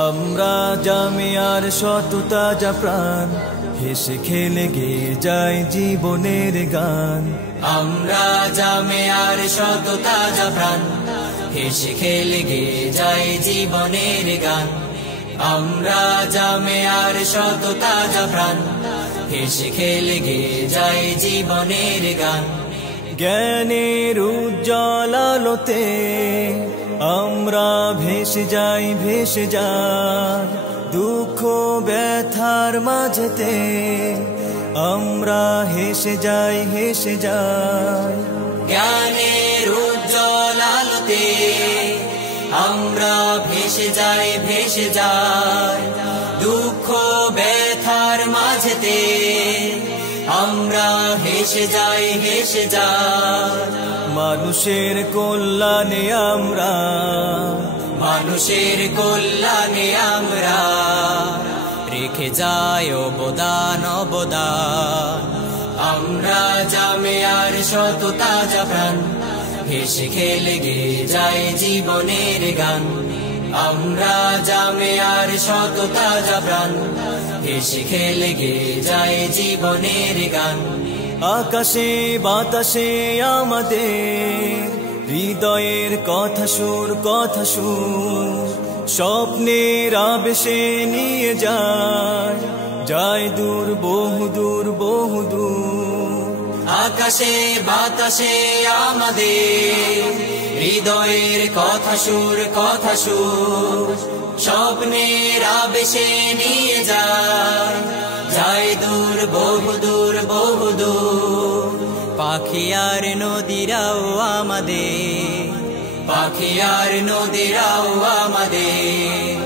আমরা জামিয়ার শত তাজা প্রাণ, হেসে খেলে গেয়ে যায় জীবনের গান। আমরা জামিয়ার শত তাজা প্রাণ, হেসে খেলে গেয়ে যায় জীবনের গান। আমরা জামিয়ার শত তাজা প্রাণ, হেসে খেলে গেয়ে যায় জীবনের গান। জ্ঞানের উজ্জ্বল আলোতে আমরা ভেসে যাই, ভেসে যাই দুঃখ ব্যথার মাঝেতে। আমরা হেসে যাই, হেসে যাই। জ্ঞানের উজ্জ্বল আলোতে আমরা ভেসে যাই, ভেসে যাই দুঃখ ব্যথার মাঝেতে। আমরা হেসে যাই, হেসে যাই। মানুষের কল্যাণে আমরা, মানুষের কল্যাণে আমরা রেখে যাই অবদান, অবদান। আমরা জামিয়ার শত তাজা প্রাণ, হেসে খেলে গেয়ে যায় জীবনের গান। আমরা জামিয়ার শত তাজা প্রাণ, হেসে খেলে গেয়ে যায় জীবনের গান। আকাশে বাতাসে আমাদের হৃদয়ের কথা সুর, কথা সুর স্বপ্নের আবেশে নিয়ে যায়, যায় দূর, বহুদূর, বহুদূর। আকাশে বাতাসে আমাদের হৃদয়ের কথা সুর, কথা সুর স্বপ্নের আবেশে নিয়ে যায়, যায় দূর, বহুদূর, বহুদূর। পাখি আর নদীরাও আমাদের, পাখি আর নদীরাও আমাদের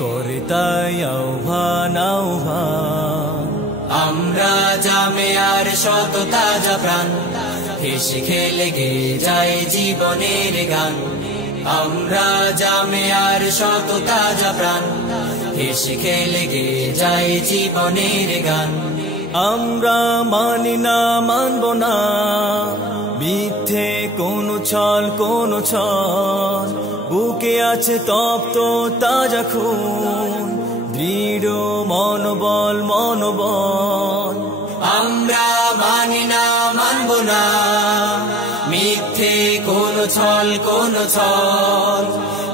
করে তাই আহ্বান, আহ্বান। আমরা জামিয়ার শত তাজা প্রাণ, হেসে খেলে গেয়ে যায় জীবনের গান। আমরা জামিয়ার শত তাজা প্রাণ, হেসে খেলে গেয়ে যায় জীবনের গান। আমরা মানি না, মানব না মিথ্যে কোনো ছল, কোনো ছল। বুকে আছে তপ্ত তাজা খুন, দৃঢ় মনোবল, মনোবল। আমরা মানি না, মানব না মিথ্যে কোনো ছল, কোনো ছল।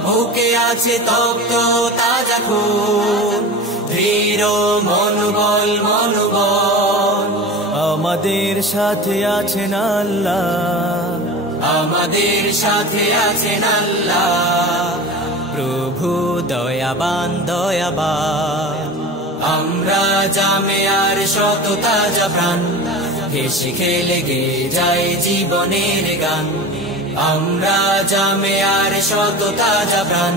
বুকে আছে তপ্ত তাজা খুন, দৃঢ় মনোবল, মনোবল। আমাদের সাথে আছেন আল্লাহ, আমাদের সাথে আছেন আল্লাহ প্রভু দয়াবান, দয়াবান। আমরা জামিয়ার শত তাজা প্রাণ, হেসে খেলে গেয়ে যায় জীবনের গান। আমরা জামিয়ার শত তাজা প্রাণ,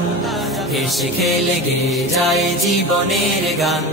হেসে খেলে গেয়ে যায় জীবনের গান।